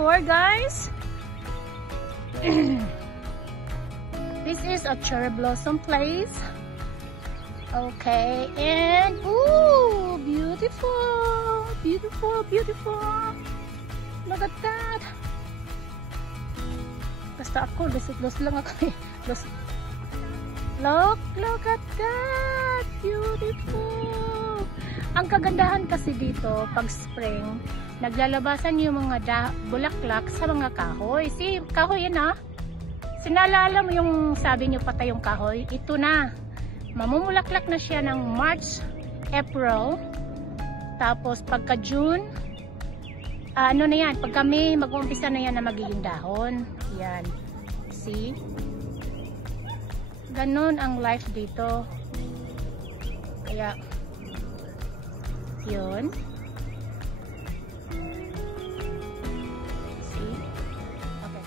tour, guys. This is a cherry blossom place. Okay, and ooh, beautiful, beautiful, beautiful. Look at that. Basta ako, lost lang ako eh. Look at that. Beautiful. Ang kagandahan kasi dito, pag spring, naglalabasan yung mga bulaklak sa mga kahoy. See, kahoy yan ah. Sinalala mo yung sabi nyo patay yung kahoy. Ito na. Mamumulaklak na siya ng March, April. Tapos pagka June, ano na yan, pag kami mag-uumpisa na yan na magiging dahon. Yan. See? Ganon ang life dito. Kaya, yun. See? Okay.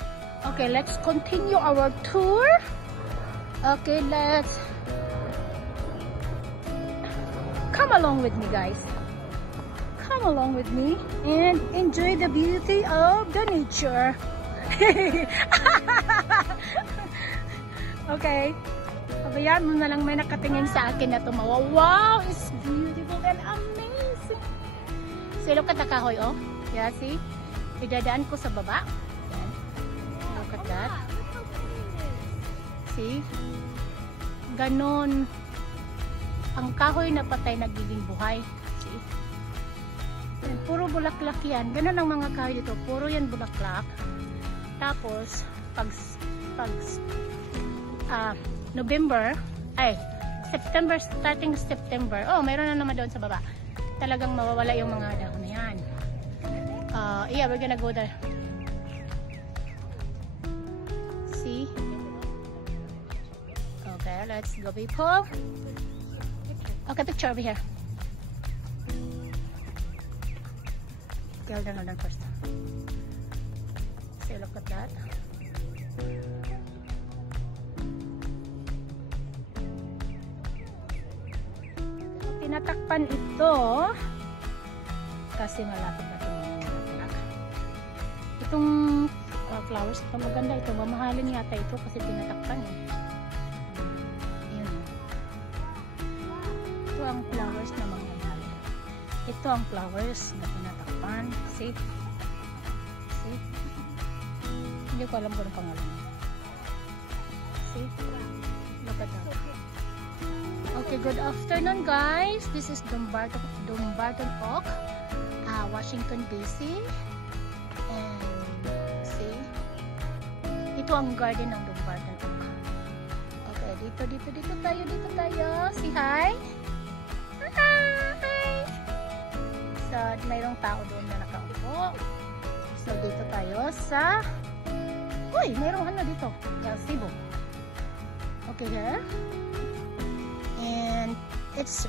Okay, let's continue our tour. Okay, let's come along with me, guys. Come along with me and enjoy the beauty of the nature. Okay. Pabayaan mo na lang may nakatingin sa akin na tumawa. Wow, it's beautiful and amazing. So, look at the kahoy, oh. Yeah, see? Idadaan ko sa baba. Yan. Look at that. See? Ganon. Ang kahoy na patay nagiging buhay. See? Yan, puro bulaklak yan. Ganon ang mga kahoy dito. Puro yan bulaklak. Tapos, pag November, September, starting September, mayroon na naman doon sa baba. Talagang mawawala yung mga dahon na yan. Yeah, we're gonna go there. See? Okay, let's go, people. Okay, picture over here. Okay, hold on first. See, look at that. Tinatakpan ito kasi malapit na itong bulaklak. Itong flowers ito maganda. Ito mamahalin yata ito kasi tinatakpan eh. Yun. Ito ang flowers na maganda. Ito ang flowers na tinatakpan. See? See? Hindi ko alam kung ang pangalan. See? Look at that. Okay, good afternoon, guys. This is Dumbarton Oak, Washington DC. And see, ito ang garden ng Dumbarton Oak. Okay, dito tayo. Say hi. Hi. So, mayroong tao doon na nakaupo. So, dito tayo sa mayroong ano dito. Cebu. Okay, here. And it's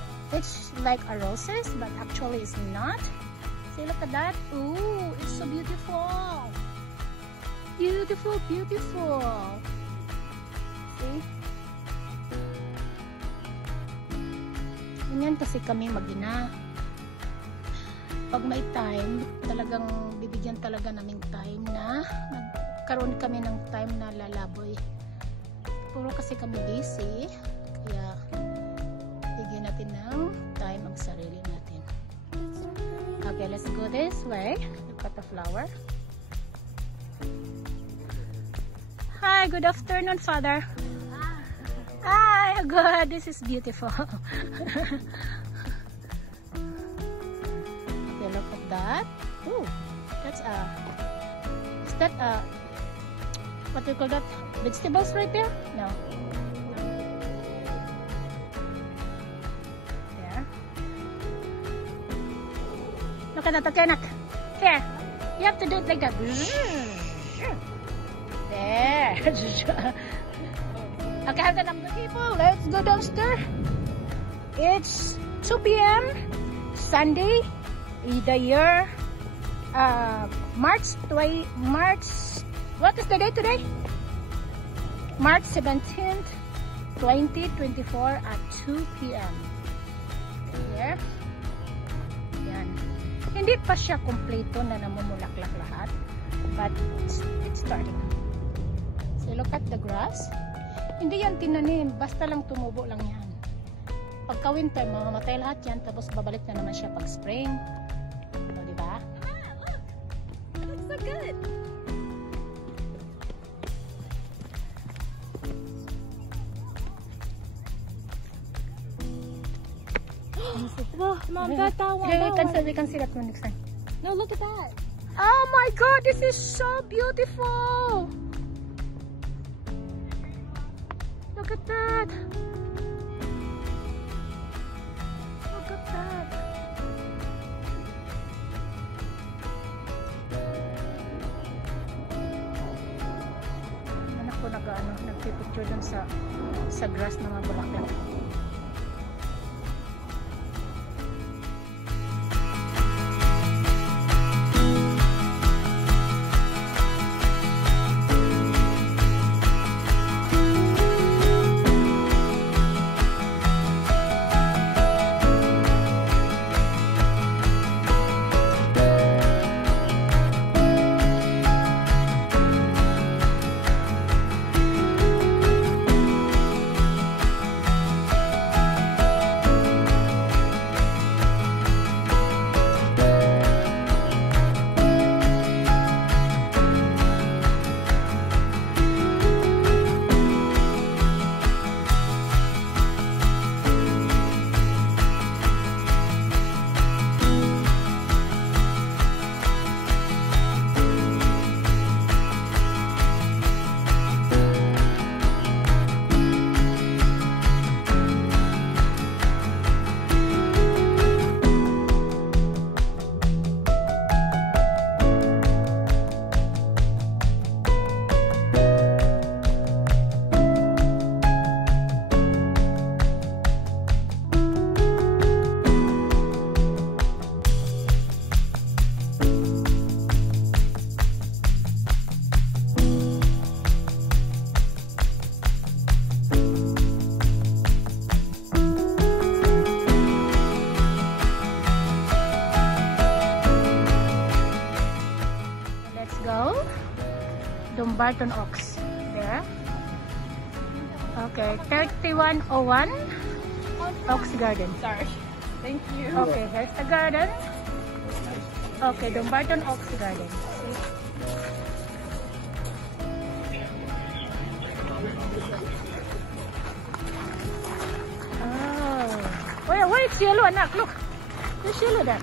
like a roses, but actually it's not. See, look at that. Ooh, it's so beautiful. Beautiful. See? Ganyan kasi kami mag-ina. Pag may time, talagang bibigyan talaga naming time na nagkaroon kami ng time na lalaboy. Puro kasi kami busy, kaya bigyan natin ng time ang sarili natin. Okay, let's go this way. Look at the flower. Hi, good afternoon, Father. Hi, good. This is beautiful. Okay, look at that. Ooh, that's is that what do you call that? Vegetables right there? No. There. Look at that, okay, Nak. Here. You have to do it like that. There. Okay, hold on, people. Let's go downstairs. It's 2 p.m. Sunday, the year March. What is the date today? March 17th, 2024 at 2 p.m. Here. Yan. Hindi pa siya kompleto na namumulaklak lahat. but it's starting. So look at the grass. Hindi yan tinanim, basta lang tumubo lang yan. Pagka winter, mamamatay lahat yan, tapos babalik na naman siya pag spring. O, diba? It looks so good. Whoa, Mom, that one. Yeah, we can see that one next time. No, look at that. Oh my God, this is so beautiful. Look at that. Look at that. Anak ko nagpipicture dun sa grass na mga bulaklak. Dumbarton Oaks. There. Okay, 3101 Oaks Garden. Sorry. Thank you. Okay, here's the garden. Okay, Dumbarton Oaks Garden. See? Oh. Why it's yellow, anak? Look. It's yellow there.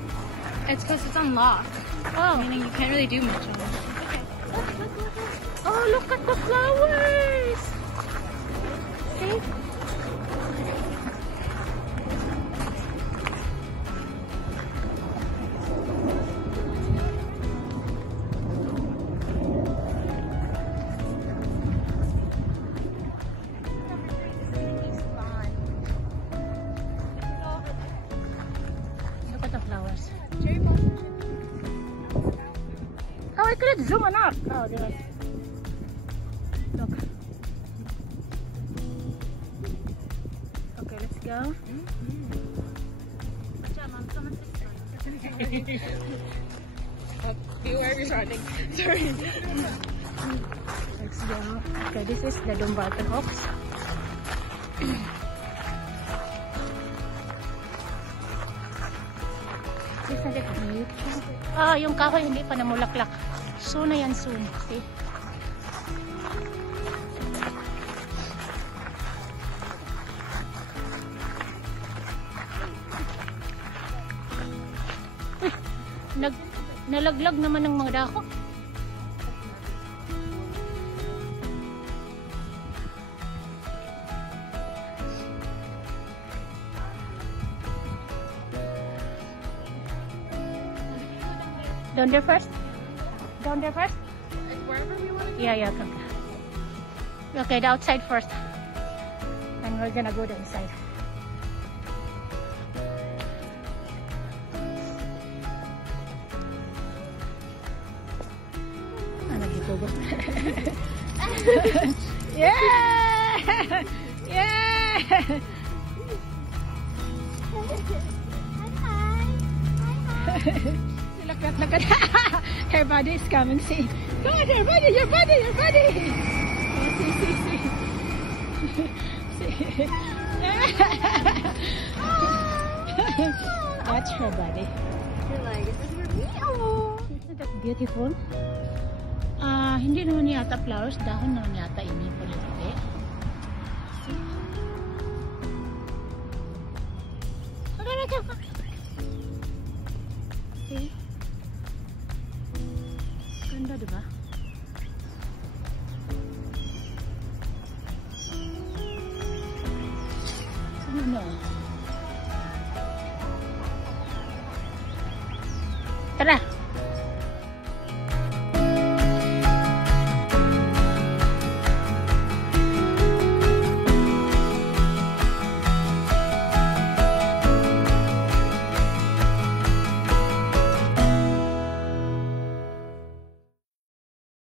It's because it's unlocked. Oh. Meaning you can't really do much on it. Oh, look at the flowers! See? Look at the flowers. Oh, I couldn't zoom enough. Oh, there was. Look. Okay, let's go. Beware you're running. Sorry. Let's go. Okay, this is the Dumbarton Oaks. Isn't it beautiful? Ah, yung kahoy hindi pa namulaklak. Soon na yan, soon. See? Nalaglag naman ng mga dako. Down there first? Down there first? Like wherever we want to go? Yeah, come. Okay, the outside first. And we're gonna go the inside. Yeah! Yeah! Sila Look at her body is coming. See, come on, your body. Oh, see. Watch her body. You're like, is this for me? Oh. Isn't that beautiful? Hindi naman yata flowers. Dahon naman yata ini po lite. See? See? Ganda, diba? No. Tara!